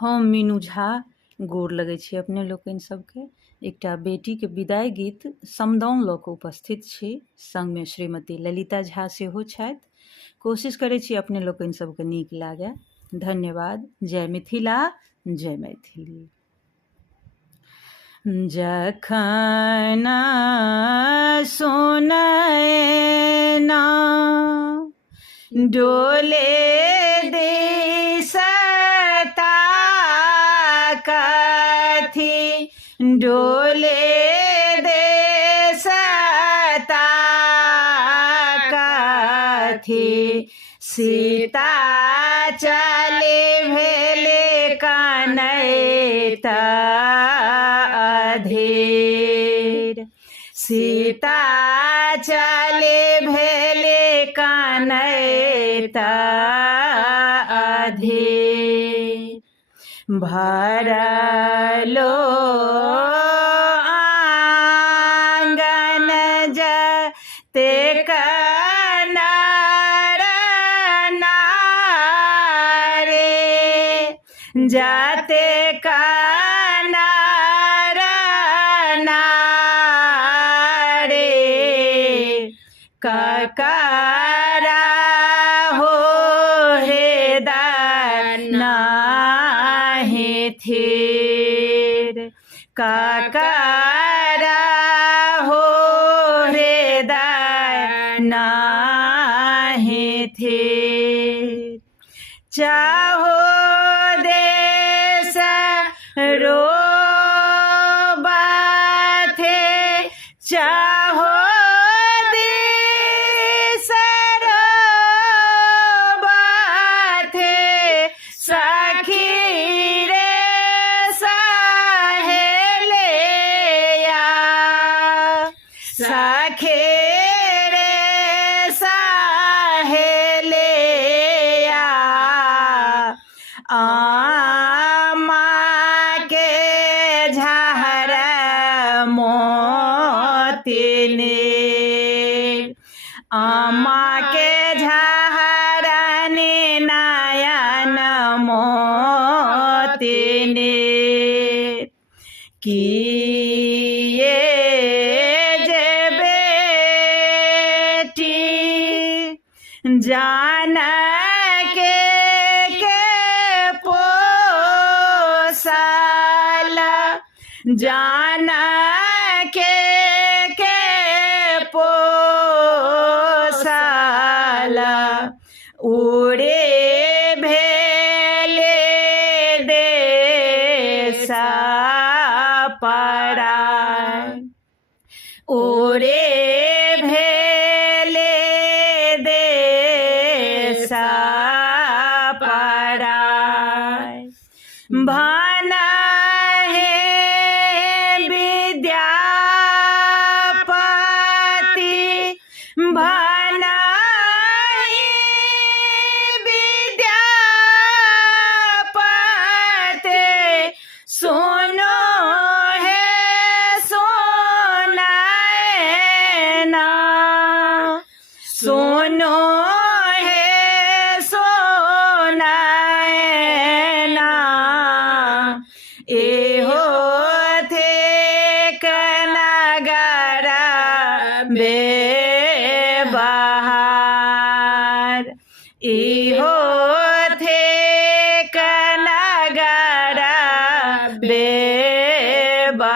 हम मीनू झा गोर लगै छी अपने लोकनि सबके। एकटा बेटीके विदाई गीत समदाउन लऽ कऽ उपस्थित छी, संगमे श्रीमती ललिता झा सेहो छथि। कोशिश करै छी अपने लोकनि सबके नीक लागय। धन्यवाद। जय मिथिला, जय मैथिली। जखन सुनैना डोले दिसता कथी डोले देसता कथी सीता चले भेले कनैत अधीर सीता चले भेले कनैत अधीर भरलो आंगन जतेक नर नारी जतेक नर नारी ककरा हो हृदय नाहि थीर ककरा हो हृदय नाहि थीर चाहो देश रोबाथे चाहो देश रोबाथे सखी रे सहेलिया सखी रे सहेलिया आमा के झहर मोतिनी आमा के झहरनी नयन मोतिनी किए जे बेटी जान के पोसल जान के पोसल उड़े भेले देश पराय उड़े भेले देश पराय भनहि विद्यापति भनहि विद्यापति सुनो हे सुनैना सुनो हे सुनैना एहो थे नगर बेबहार इहो थे नगर बेबहार।